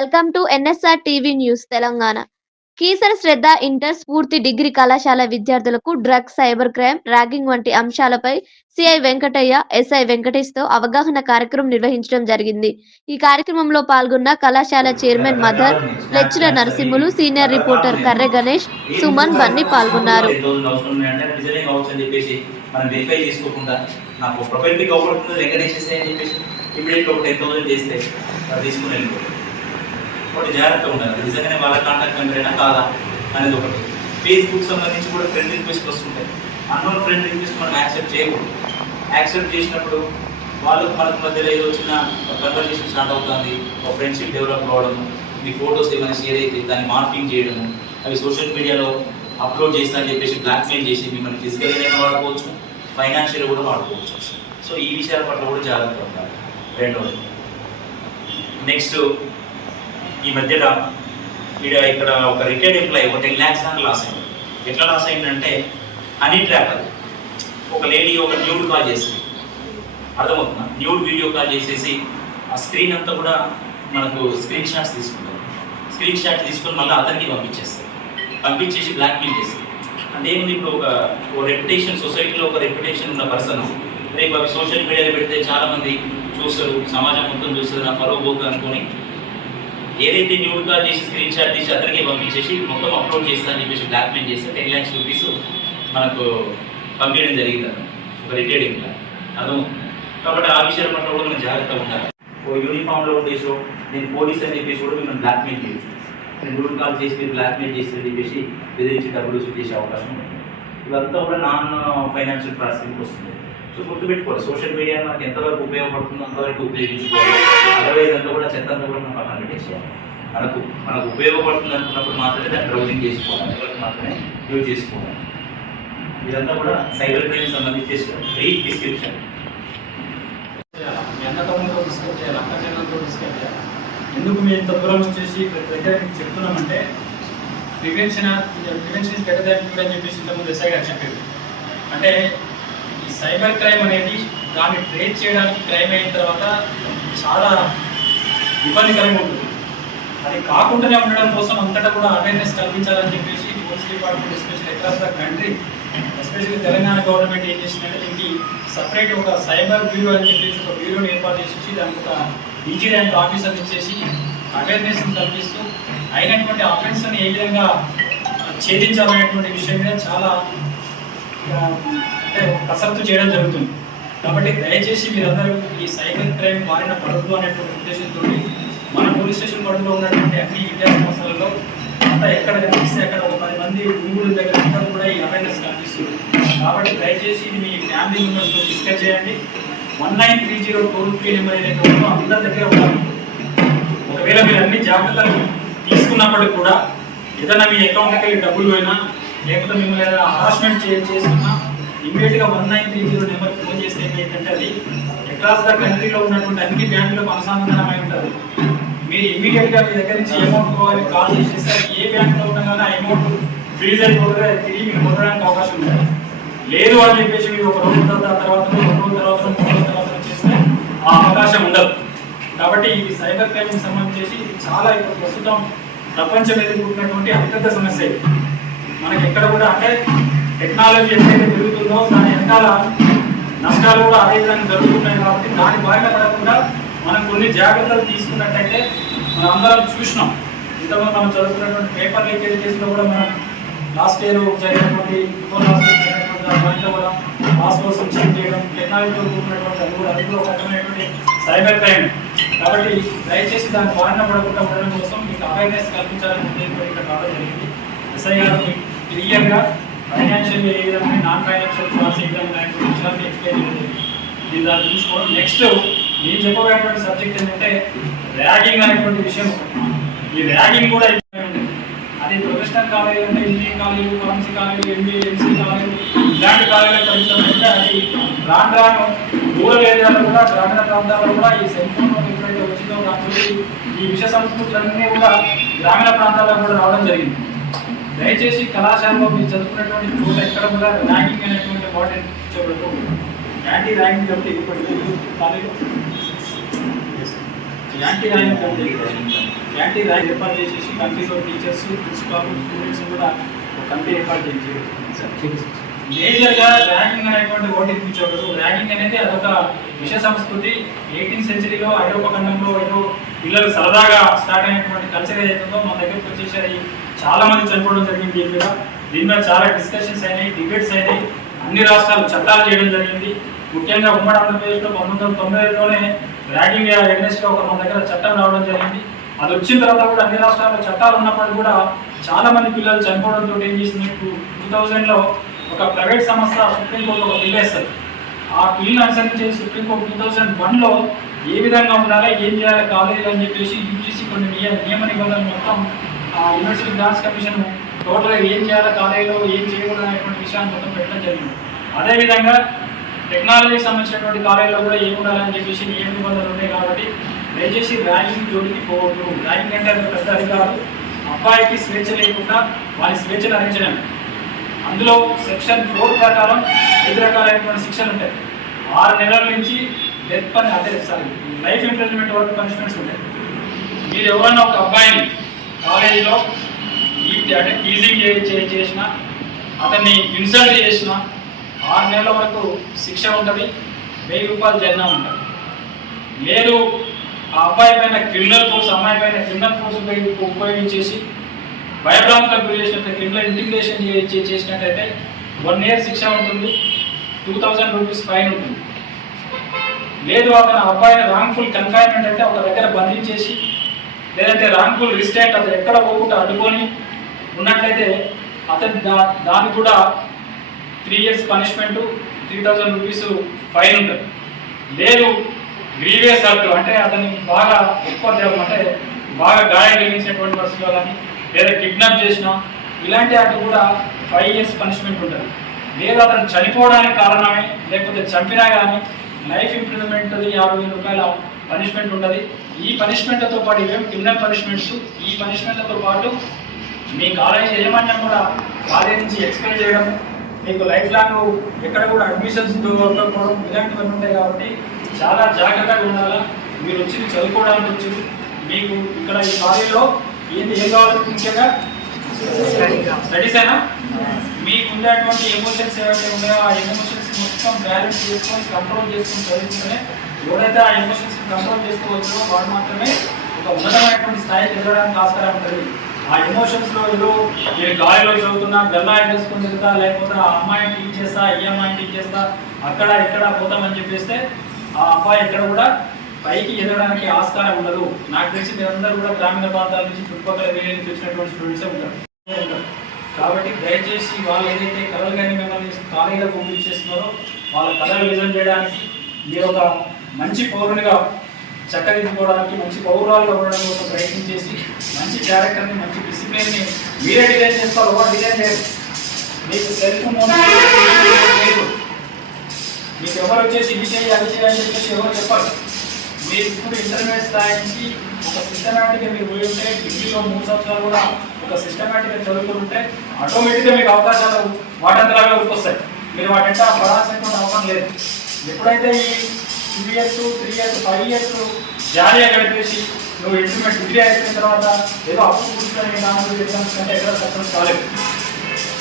Welcome to NSR TV news Telangana. Keesara Shraddha inter Spoorthi degree కళాశాల విద్యార్థులకు drugs cyber crime ragging వంటి అంశాలపై CI Venkataiah SI వెంకటేష్తో అవగాహన కార్యక్రమం నిర్వహించడం జరిగింది. ఈ కార్యక్రమంలో పాల్గొన్న కళాశాల chairman mother lecturer Narasimhulu senior reporter Karre Ganesh Suman Banni పాల్గొన్నారు. నాకు ప్రొఫైల్ పిక్ వెంకటేష్ అని చెప్పేసి. ఒక టెన్ థౌసండ్ చేస్తే తీసుకుని వెళ్ళిపోతుంది ఒకటి జాగ్రత్త ఉండాలి. నిజంగానే వాళ్ళ కాంటాక్ట్ నెంబరేనా కాదా అనేది ఒకటి. ఫేస్బుక్ సంబంధించి కూడా ఫ్రెండ్ రిక్వెస్ట్ వస్తుంటాయి. అన్నోన్ ఫ్రెండ్ రిక్వెస్ట్ మనం యాక్సెప్ట్ చేయకూడదు. యాక్సెప్ట్ చేసినప్పుడు వాళ్ళకు మనకు మధ్యలో ఏదో వచ్చిన కన్వర్జేషన్ స్టార్ట్ అవుతుంది. ఒక ఫ్రెండ్షిప్ డెవలప్ అవ్వడము మీ ఫొటోస్ ఏమైనా షేర్ అయితే దాన్ని మార్పింగ్ చేయడము అవి సోషల్ మీడియాలో అప్లోడ్ చేస్తా అని చెప్పేసి బ్లాక్మెయిల్ చేసి మిమ్మల్ని ఫిజికల్గా వాడుకోవచ్చు ఫైనాన్షియల్ కూడా వాడుకోవచ్చు. సో ఈ విషయాల పట్ల కూడా జాగ్రత్త ఉండాలి. రెండవది నెక్స్ట్ ఈ మధ్యలో ఈడ ఇక్కడ ఒక రిటైర్డ్ ఎంప్లాయీ ఒక టెన్ ల్యాక్స్ దాకా లాస్ అయింది. ఎట్లా లాస్ అయిందంటే హనీ ట్రాప్ అది ఒక లేడీ ఒక న్యూడ్ కాల్ చేసింది. అర్థమవుతుందా? న్యూడ్ వీడియో కాల్ చేసేసి ఆ స్క్రీన్ అంతా కూడా మనకు స్క్రీన్ షాట్స్ తీసుకుంటాం స్క్రీన్ షాట్ తీసుకొని మళ్ళీ అతనికి పంపించేస్తారు. పంపించేసి బ్లాక్మెయిల్ చేస్తారు. అంటే ఏముంది ఇప్పుడు ఒక ఒక రెప్యుటేషన్ సొసైటీలో ఒక రెప్యుటేషన్ ఉన్న పర్సన్ రేపు అవి సోషల్ మీడియాలో పెడితే చాలామంది చూస్తారు సమాజం మొత్తం చూస్తారు నా పరువు పోతుంది అనుకొని. ఏదైతే న్యూడ్ కాల్ చేసి స్క్రీన్ షాట్ తీసి అందరికీ పంపించేసి మొత్తం అప్లోడ్ చేస్తానని చెప్పేసి బ్లాక్మెయిల్ చేస్తే టెన్ ల్యాక్స్ రూపీస్ మనకు పంపించడం జరిగింది ఒక రిటైర్డ్ ఎంప్లాయ్ అర్థమవుతుంది కాబట్టి ఆ విషయాల పట్ల కూడా మనం జాగ్రత్తగా ఉండాలి. ఓ యూనిఫామ్లో ఉండేసో నేను పోలీస్ అని చెప్పేసి కూడా మిమ్మల్ని బ్లాక్మెయిల్ చేయొచ్చు నేను న్యూడ్ కాల్ చేసి మీరు బ్లాక్మెయిల్ చేసి అని చెప్పేసి బెదిరించి డబ్బులు వసూలు చేసే అవకాశం ఉంది ఇదంతా కూడా నాన్ ఫైనాన్షియల్ ప్రాసెసింగ్కి వస్తుంది. సో గుర్తుపెట్టుకోవాలి సోషల్ మీడియా మనకి ఎంతవరకు ఉపయోగపడుతుందో అంతవరకు ఉపయోగించుకోవాలి. అదర్వైజ్ అంతా కూడా చెత్త అంతా కూడా మనం పక్కన పెట్టేసేయాలి. మనకు మనకు ఉపయోగపడుతుంది అనుకున్నప్పుడు మాత్రమే దాన్ని బ్రౌజింగ్ చేసుకోవాలి. అంతవరకు మాత్రమే యూజ్ చేసుకోవాలి. ఇదంతా కూడా సైబర్ క్రైమ్ సంబంధించి బ్రీఫ్ డిస్క్రిప్షన్ మీ అన్న తమ్ముడితో డిస్కస్ చేయాలి అక్క చెల్లెలతో డిస్కస్ చేయాలి. ఎందుకు మేము ఇంత దూరం చేసి ప్రతి దగ్గర చెప్తున్నామంటే prevention prevention is better than cure అని చెప్పేసి ఇంతకుముందు ఎస్ఐ గారు చెప్పారు. అంటే ఈ సైబర్ క్రైమ్ అనేది దాన్ని ట్రేస్ చేయడానికి క్రైమ్ అయిన తర్వాత చాలా ఇబ్బందికరంగా ఉంటుంది. అది కాకుండానే ఉండడం కోసం అంతటా కూడా అవేర్నెస్ కల్పించాలని చెప్పేసి police department especial across the country especially Telangana government ఏం చేసిందంటే దీనికి సపరేట్ ఒక సైబర్ బ్యూరో అని చెప్పేసి ఒక బ్యూరోని ఏర్పాటు చేసేసి దానికి ఒక ఈజీ ర్యాంక్ ఆఫీసర్ ఇచ్చేసి అవేర్నెస్ కల్పిస్తూ అయినటువంటి అఫెన్స్ని ఏ విధంగా ఛేదించాలనేటువంటి విషయం మీద చాలా అంటే కసరత్తు చేయడం జరుగుతుంది. కాబట్టి దయచేసి మీరందరూ ఈ సైబర్ క్రైమ్ బారిన పడదు అనేటువంటి ఉద్దేశంతో మన పోలీస్ స్టేషన్ పరిధిలో ఉన్నటువంటి అన్ని విద్యా సంస్థలలో అంతా ఎక్కడ కనిపిస్తే అక్కడ ఒక పది మంది ఊళ్ళ దగ్గర అందరూ కూడా ఈ అవేర్నెస్ కనిపిస్తుంది కాబట్టి దయచేసి ఇది మీ ఫ్యామిలీ మెంబర్స్తో డిస్కస్ చేయండి. One nine three zero toll free number ఏదైతే ఉందో అందరి దగ్గర ఉండాలి. ఒకవేళ మీరు అన్ని జాగ్రత్తలు తీసుకున్నప్పటికి కూడా ఏదైనా మీ అకౌంట్కి వెళ్ళి డబ్బులు పోయినా లేకపోతే మిమ్మల్ని ఏదైనా హరాస్మెంట్ చేసుకున్నా ఇమీడియట్గా one nine three zero number phone చేస్తే ఏంటంటే అది అక్రాస్ ద కంట్రీలో ఉన్నటువంటి అన్ని బ్యాంకులకు అనుసంధానమై ఉంటుంది. మీరు ఇమీడియట్గా మీ దగ్గర నుంచి అమౌంట్ కావాలి కాల్ చేసేస్తే ఏ బ్యాంకులో ఉన్నా కానీ ఆ అమౌంట్ ఫ్రీజ్ అయిపోతుంది తిరిగి మీరు పొందడానికి అవకాశం ఉంటుంది. లేదు అని చెప్పేసి మీరు ఒక రోజు తర్వాత తర్వాత రెండు రోజుల తర్వాత మూడు రోజుల తర్వాత చేస్తే ఆ అవకాశం ఉండదు. కాబట్టి ఈ సైబర్ క్రైమ్కి సంబంధించి ఇది చాలా ఇప్పుడు ప్రస్తుతం ప్రపంచం ఎదుర్కొంటున్నటువంటి అతిపెద్ద సమస్య ఇది. మనకి ఎక్కడ కూడా అంటే టెక్నాలజీ ఎక్కడైతే పెరుగుతుందో దాని వెనకాల నష్టాలు కూడా అదే విధంగా జరుగుతున్నాయి కాబట్టి దాని బారిన పడకుండా మనం కొన్ని జాగ్రత్తలు తీసుకున్నట్టయితే మనం అందరం చూసినాం. ఇంతకుముందు మనం చదువుతున్నటువంటి పేపర్ లీకేజ్ కేసులో కూడా మనం లాస్ట్ ఇయర్ జరిగినటువంటి బిఫోర్ లాస్ట్ ఇయర్ జరిగినటువంటి దాంట్లో కూడా పాస్పోర్ట్స్ చెక్ చేయడం టెక్నాలజీతో కూడినటువంటి అది కూడా అది కూడా ఒక రకమైనటువంటి సైబర్ క్రైమ్ కాబట్టి దయచేసి దాన్ని బారిన పడకుండా ఉండడం కోసం మీకు అవేర్నెస్ కల్పించాలని ఉద్దేశంతో ఇక్కడ రావడం జరిగింది. ఎస్ఐ గారు క్లియర్గా ఫైనాన్షియల్ ఏ విధంగా నాన్ ఫైనాన్షియల్ ఫ్రాడ్స్ ఏ విధంగా విషయాన్ని ఎక్స్ప్లెయిన్ చేయడం దీని దాన్ని చూసుకోవడం. నెక్స్ట్ నేను చెప్పబోయేటువంటి సబ్జెక్ట్ ఏంటంటే ర్యాగింగ్ అనేటువంటి విషయం. ఈ ర్యాగింగ్ కూడా అది ప్రొఫెషనల్ కాలేజ్ అంటే engineering college pharmacy college MBA MC college ఇలాంటి కాలేజీల పరిస్థితులు అది రాను రాను రూరల్ ఏరియాలో కూడా గ్రామీణ ప్రాంతాల్లో కూడా ఈ సెల్ ఫోన్ ఎప్పుడైతే వచ్చిందో కాబట్టి ఈ విషయ సంస్కృతులన్నీ కూడా గ్రామీణ ప్రాంతాల్లో కూడా రావడం జరిగింది. దయచేసి కళాశాలలో మీరు చదువుకున్నటువంటి చోట ఎక్కడ కూడా ర్యాంకింగ్ అనేటువంటి వాటి ఇచ్చబడుతూ యాంటీ ర్యాంకింగ్ కాబట్టి ఇప్పటికీ కాలేజ్ యాంటీ ర్యాంకింగ్ కాబట్టి యాంటీ ర్యాంక్ ఏర్పాటు చేసేసి కంట్రీలో టీచర్స్ ప్రిన్సిపాల్ స్టూడెంట్స్ కూడా ఒక కమిటీ ఏర్పాటు చేసి మేజర్గా ర్యాంకింగ్ అనేటువంటి ఓటు ఇప్పించకూడదు ర్యాంకింగ్ అనేది అదొక విష సంస్కృతి. ఎయిటీన్ సెంచరీలో ఐరోపా ఖండంలో ఏదో పిల్లలు సరదాగా స్టార్ట్ అయినటువంటి కల్చర్ ఏదైతుందో మన దగ్గరకు వచ్చేసరి చాలా మంది చనిపోవడం జరిగింది దీని మీద. దీని మీద చాలా డిస్కషన్స్ అయినాయి డిబేట్స్ అయినాయి. అన్ని రాష్ట్రాలు చట్టాలు చేయడం జరిగింది. ముఖ్యంగా ఉమ్మడి ఆంధ్రప్రదేశ్లో పంతొమ్మిది వందల తొంభై ఐదులోనే ర్యాగింగ్ అగెన్స్ట్ ఒక మన దగ్గర చట్టం రావడం జరిగింది. అది వచ్చిన తర్వాత కూడా అన్ని రాష్ట్రాల్లో చట్టాలు ఉన్నప్పటికీ కూడా చాలా మంది పిల్లలు చనిపోవడంతో ఏం చేసింది? టూ టూ థౌజండ్లో ఒక ప్రైవేట్ సంస్థ సుప్రీంకోర్టు ఒక బిల్ వేస్తుంది. ఆ బిల్ని అనుసరించి సుప్రీంకోర్టు టూ థౌజండ్ వన్లో ఏ విధంగా ఉండాలి ఏం చేయాలి కాలేజీలు అని చెప్పేసి యూజీసీ కొన్ని నియ నియమ నిబంధనలు మొత్తం ఆ యూనివర్సిటీ గ్రాంట్స్ కమిషన్ టోటల్గా ఏం చేయాలి కాలేజీలో ఏం చేయకూడదు అనేటువంటి విషయాన్ని మొత్తం పెట్టడం జరిగింది. అదేవిధంగా టెక్నాలజీకి సంబంధించినటువంటి కాలేజీలో కూడా ఏం ఉండాలని చెప్పేసి నియమ నిబంధనలు ఉన్నాయి కాబట్టి దయచేసి ర్యాంకింగ్ జోడికి పోవద్దు. ర్యాంకింగ్ అంటే పెద్ద అధికారులు. అబ్బాయికి స్వేచ్ఛ లేకుండా వారి స్వేచ్ఛను అందించడం అందులో సెక్షన్ ఫోర్ ప్రకారం ఐదు రకాలైనటువంటి శిక్షలు ఉంటాయి. ఆరు నెలల నుంచి డెత్ పని అదే సారీ లైఫ్ ఇంప్రిజన్మెంట్ వరకు పనిష్మెంట్స్ ఉంటాయి. మీరు ఎవరైనా ఒక అబ్బాయిని కాలేజీలో అంటే టీజింగ్ చేసిన అతన్ని ఇన్సల్ట్ చేసిన ఆరు నెలల వరకు శిక్ష ఉంటుంది వెయ్యి రూపాయలు జరిమానా ఉంటుంది. లేదు ఆ అబ్బాయి పైన క్రిమినల్ ఫోర్స్ అమ్మాయి పైన క్రిమినల్ ఫోర్స్ ఉపయోగించేసి భయభ్రాంతులకు గురి చేసినట్టు క్రిమినల్ ఇంటిగ్రేషన్ చేసినట్టయితే వన్ ఇయర్ శిక్ష ఉంటుంది టూ థౌజండ్ రూపీస్ ఫైన్ ఉంటుంది. లేదు అతను అబ్బాయిని రాంగ్ఫుల్ కన్ఫైన్మెంట్ అంటే ఒక దగ్గర బంధించేసి లేదంటే రాంగ్ఫుల్ రిస్టెంట్ అతను ఎక్కడ పోకుండా అడ్డుకొని ఉన్నట్లయితే అతని దా దానికి కూడా three years punishment three thousand rupees fine ఉంటుంది. లేదు గ్రీవియస్ హర్ట్ అంటే అతన్ని బాగా ఎక్కువ దెబ్బ అంటే బాగా గాయం కలిగించినటువంటి పరిస్థితులు కానీ లేదా కిడ్నాప్ చేసినా ఇలాంటి వాటికి కూడా ఫైవ్ ఇయర్స్ పనిష్మెంట్ ఉంటుంది. లేదా అతను చనిపోవడానికి కారణమే లేకపోతే చంపినా కానీ లైఫ్ ఇంప్రూవ్మెంట్ యాభై వేల రూపాయల పనిష్మెంట్ ఉంటుంది. ఈ పనిష్మెంట్లతో పాటు ఇవేం క్రిమినల్ పనిష్మెంట్స్ ఈ పనిష్మెంట్లతో పాటు మీ కాలేజ్ యాజమాన్యం కూడా కాలేజ్ నుంచి ఎక్స్ప్లెయిన్ చేయడం మీకు లైఫ్ లాంగ్ ఎక్కడ కూడా అడ్మిషన్స్ దొరకకపోవడం ఇలాంటివన్నీ ఉంటాయి కాబట్టి చాలా జాగ్రత్తగా ఉండాలా. మీరు వచ్చి చదువుకోవడానికి వచ్చి మీకు ఇక్కడ ఈ కాలేజీలో ఏంది ఏం కావాలి ముఖ్యంగా? స్టడీస్ అయినా మీకు ఉండేటువంటి ఎమోషన్స్ ఏవైతే ఉన్నాయో ఆ ఎమోషన్స్ మొత్తం బ్యాలెన్స్ చేసుకొని కంట్రోల్ చేసుకొని చదువుకుంటేనే ఎవరైతే ఆ ఎమోషన్స్ కంట్రోల్ చేసుకోవచ్చో వాడు మాత్రమే ఒక ఉన్నతమైనటువంటి స్థాయికి వెళ్ళడానికి ఆస్కారం ఉంటుంది. ఆ ఎమోషన్స్లో ఏదో నేను గాలిలో చదువుతున్నా గల్లా వేసుకొని తిరుగుతా లేకపోతే ఆ అమ్మాయిని టీచ్ చేస్తా ఈ అమ్మాయిని టీచ్ చేస్తా అక్కడ ఇక్కడ పోతామని చెప్పేస్తే ఆ అబ్బాయి ఎక్కడ కూడా పైకి ఎదగడానికి ఆస్కారం ఉండదు. నాకు తెలిసి మీరందరూ కూడా గ్రామీణ ప్రాంతాల నుంచి చుట్టుపక్కల ఏరియా నుంచి వచ్చినటువంటి స్టూడెంట్సే ఉంటారు. కాబట్టి దయచేసి వాళ్ళు ఏదైతే కళలు కానీ మిమ్మల్ని ఖాళీగా పంపించేస్తున్నారో వాళ్ళ కళలు నిజం చేయడానికి మీరు ఒక మంచి పౌరునిగా చక్కదిద్దుకోవడానికి మంచి పౌరాలుగా ఉండడం కోసం ప్రయత్నం చేసి మంచి క్యారెక్టర్ని మంచి డిసిప్లిన్ని మీరే డిజైన్ చేస్తారు ఎవరు డిజైన్ చేయరు. మీకు సెల్ఫ్ లేదు మీకు ఎవరు వచ్చేసి ఇది చేయాలి అది చేయాలని అని చెప్పేసి ఎవరు చెప్పాలి మీరు ఇప్పుడు ఇంటర్మీడియట్ స్థాయి నుంచి ఒక సిస్టమేటిక్గా మీరు పోయి ఉంటే డిగ్రీలో మూడు సంవత్సరాలు కూడా ఒక సిస్టమేటిక్గా చదువుకుంటే ఆటోమేటిక్గా మీకు అవకాశాలు వాటంతలాగా వస్తాయి మీరు వాటంటే పడాల్సినటువంటి అవసరం లేదు. ఎప్పుడైతే ఈ two years three years five years జాలీగా గడిపేసి నువ్వు ఇంటర్మీడియట్ డిగ్రీ అయిపోయిన తర్వాత ఏదో అప్పు కూర్చొని నాలుగు ఎగ్జామ్స్ కంటే ఎక్కడ సక్సెస్ కాలేదు.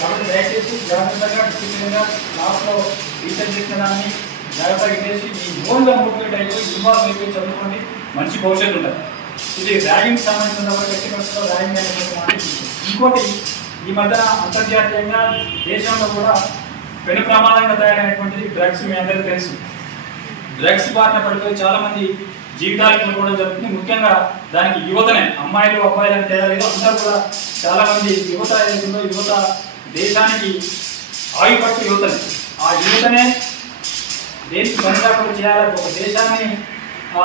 కాబట్టి దయచేసి జాగ్రత్తగా డిసిప్లిన్గా క్లాస్లో రీసెర్చ్ చేసిన దాన్ని జాగ్రత్తగా చేసి మీ ఓన్గా మోటివేట్ అయిపోయి ఇన్వాల్వ్ అయిపోయి చదువుకోండి. మంచి భవిష్యత్తు ఉంటుంది. ఇది ర్యాగింగ్ సంబంధించిన వ్యక్తిగతంలో ర్యాగింగ్ అనేది ఇంకోటి ఈ మధ్యన అంతర్జాతీయంగా దేశంలో కూడా పెను ప్రమాదంగా తయారైనటువంటిది డ్రగ్స్ మీ అందరికీ తెలుసు. డ్రగ్స్ బారిన పడిపోయి చాలా మంది జీవితాలు కోల్పోవడం జరుగుతుంది. ముఖ్యంగా దానికి యువతనే అమ్మాయిలు అబ్బాయిలు అని తేడా లేదు. అందరూ కూడా చాలా మంది యువత ఏదైతుందో యువత దేశానికి ఆయుపట్టు యువతనే. ఆ యువతనే దేశ పనిరాకుండా చేయాలి ఒక దేశాన్ని ఆ,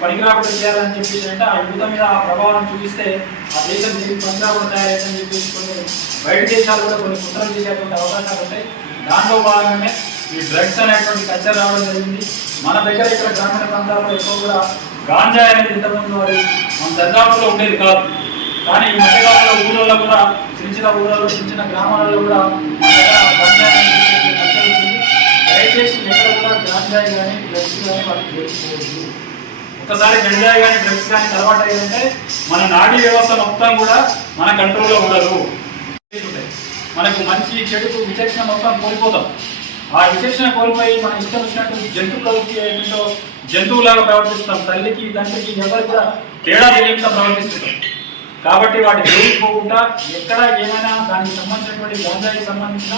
పనికిరాకుండా చేయాలని చెప్పేసి అంటే ఆ యువత మీద ఆ ప్రభావం చూపిస్తే ఆ దేశం దీనికి పనిరాకుండా తయారైందని చెప్పేసి కొన్ని బయట దేశాలు కూడా కొన్ని కుట్రలు చేసేటువంటి అవకాశాలు ఉంటాయి. దాంట్లో భాగంగానే ఈ డ్రగ్స్ అనేటువంటి కల్చర్ రావడం జరిగింది. మన దగ్గర ఇక్కడ గ్రామీణ ప్రాంతాల్లో ఎక్కువ కూడా గాంజా అనేది ఇంతకుముందు అది మన దర్దాపులో ఉండేది కాదు. కానీ ఈ మధ్యకాలంలో ఊళ్ళలో కూడా చిన్న చిన్న ఊళ్ళలో చిన్న చిన్న గ్రామాలలో కూడా మన దగ్గర దయచేసి ఎక్కడ కూడా కానీ డ్రగ్స్ కానీ వాటికి దొరికిపోవద్దు ఒకసారి గంజాయి కానీ డ్రగ్స్ కానీ అలవాటు అయ్యంటే మన నాడీ వ్యవస్థ మొత్తం కూడా మన కంట్రోల్లో ఉండదు. మనకు మంచి చెడుకు విచక్షణ మొత్తం కోల్పోతాం. ఆ విచక్షణ కోల్పోయి మన ఇష్టం వచ్చినట్టు జంతు ప్రవృత్తి ఏంటో జంతువులాగా ప్రవర్తిస్తాం. తల్లికి తండ్రికి ఎవరికి కూడా తేడా తెలియకుండా ప్రవర్తిస్తున్నాం కాబట్టి వాటి జోలికి పోకుండా ఎక్కడ ఏమైనా దానికి సంబంధించినటువంటి గంజాయికి సంబంధించిన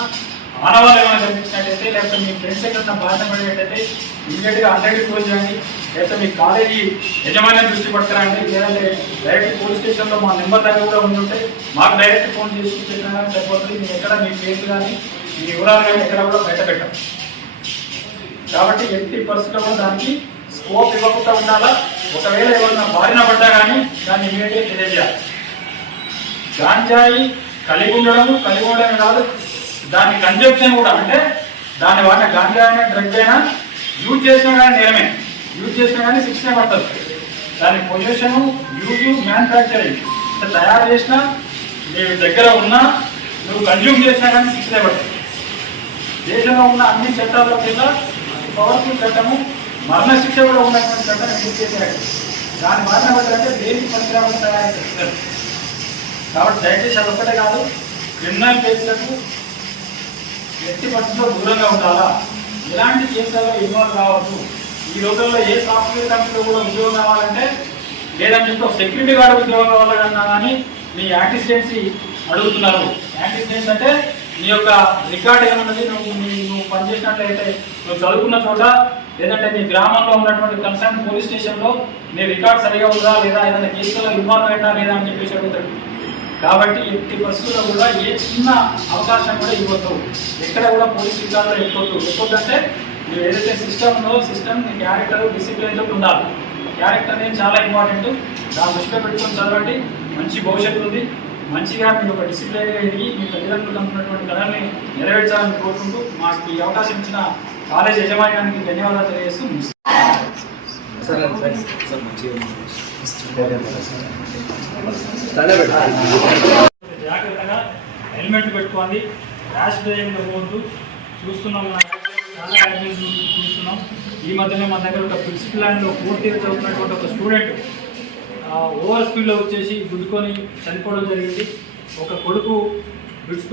ఆనవాళ్ళు ఏమైనా కనిపించినట్టయితే లేకపోతే మీ ఫ్రెండ్స్ ఎక్కడన్నా బాధ పడేటట్టయితే ఇమీడియట్గా ఫోన్ చేయండి. లేకపోతే మీ కాలేజీ యజమాని దృష్టి పట్టుకురండి. లేదంటే డైరెక్ట్ పోలీస్ స్టేషన్లో మా నెంబర్ దగ్గర కూడా ఉండి మాకు డైరెక్ట్ ఫోన్ చేసి చెప్పినా కానీ సరిపోతుంది మీ ఎక్కడ మీ పేరు కానీ మీ వివరాలు కానీ ఎక్కడ కూడా బయట పెట్టాం. కాబట్టి ఎట్టి పరిస్థితుల్లో దానికి స్కోప్ ఇవ్వకుండా ఉండాలా? ఒకవేళ ఎవరైనా బారిన పడ్డా కానీ దాన్ని ఇమీడియట్గా తెలియజేయాలి. గాంజాయి కలిగి ఉండడము కలిగి ఉండడమే కాదు దాని కన్జప్షన్ కూడా అంటే దాని వాటిన గాంజా అయినా డ్రగ్ అయినా యూజ్ చేసినా కానీ నేరమే. యూజ్ చేసినా కానీ శిక్షణ పడుతుంది దాని పొల్యూషన్ యూజ్ మ్యానుఫ్యాక్చరింగ్ అంటే తయారు చేసినా నీ దగ్గర ఉన్నా నువ్వు కన్జ్యూమ్ చేసినా కానీ శిక్షణ పడుతుంది దేశంలో ఉన్న అన్ని చట్టాల్లో కింద పవర్ఫుల్ చట్టము మరణ శిక్ష కూడా ఉన్నటువంటి చట్టం యూజ్ చేశారు దాని మరణ పడ్డంటే దేనికి పనికిరామని తయారు చేస్తారు. కాబట్టి దయచేసి అది ఒక్కటే కాదు క్రిమినల్ కేసులకు ఎట్టి పట్టుతో దూరంగా ఉండాలా? ఎలాంటి కేసులలో ఇన్వాల్వ్ కావద్దు? ఈ రోజుల్లో ఏ సాఫ్ట్వేర్ కంపెనీలో కూడా ఉద్యోగం కావాలంటే లేదంటే చెప్పి సెక్యూరిటీ గార్డ్ ఉద్యోగం కావాలన్నా కానీ మీ యాక్టిస్టెన్సీ అడుగుతున్నారు. యాక్టిస్టెన్స్ అంటే నీ యొక్క రికార్డ్ ఏమన్నది? నువ్వు నువ్వు పనిచేసినట్లయితే నువ్వు చదువుకున్న చోట లేదంటే నీ గ్రామంలో ఉన్నటువంటి కన్సర్న్ పోలీస్ స్టేషన్లో నీ రికార్డ్ సరిగా ఉందా లేదా? ఏదైనా కేసులో ఇన్వాల్వ్ అయినా లేదా అని చెప్పేసి అడుగుతాడు కాబట్టి ఎట్టి పరిస్థితుల్లో కూడా ఏ చిన్న అవకాశం కూడా ఇవ్వద్దు. ఎక్కడ కూడా పోలీస్ విధానంలో ఇవ్వద్దు ఎప్పుడంటే మీరు ఏదైతే సిస్టమ్లో సిస్టమ్ మీ క్యారెక్టర్ డిసిప్లిన్ ఉండాలి. క్యారెక్టర్ అనేది చాలా ఇంపార్టెంట్ దాని దృష్టిలో పెట్టుకొని చదవండి. మంచి భవిష్యత్తు ఉంది. మంచిగా మీరు ఒక డిసిప్లిన్గా ఎదిగి మీ తల్లిదండ్రులకు అనుకున్నటువంటి కళల్ని నెరవేర్చాలని కోరుకుంటూ మాకు ఈ అవకాశం ఇచ్చిన కాలేజ్ యజమాన్యానికి ధన్యవాదాలు తెలియజేస్తూ ముగిస్తున్నాను. జాగ్రత్తగా హెల్మెట్ పెట్టుకోండి. ర్యాష్ డ్రైవింగ్ పోవద్దు. చూస్తున్నాం మన చాలా యాక్సిడెంట్స్ చూస్తున్నాం. ఈ మధ్యనే మన దగ్గర ఒక ఫిక్స్ ప్లాన్లో ఫోర్త్ ఇయర్ చదువుతున్నటువంటి ఒక స్టూడెంట్ ఓవర్ స్పీడ్లో వచ్చేసి గుద్దుకొని చనిపోవడం జరిగింది. ఒక కొడుకు బ్రిడ్స్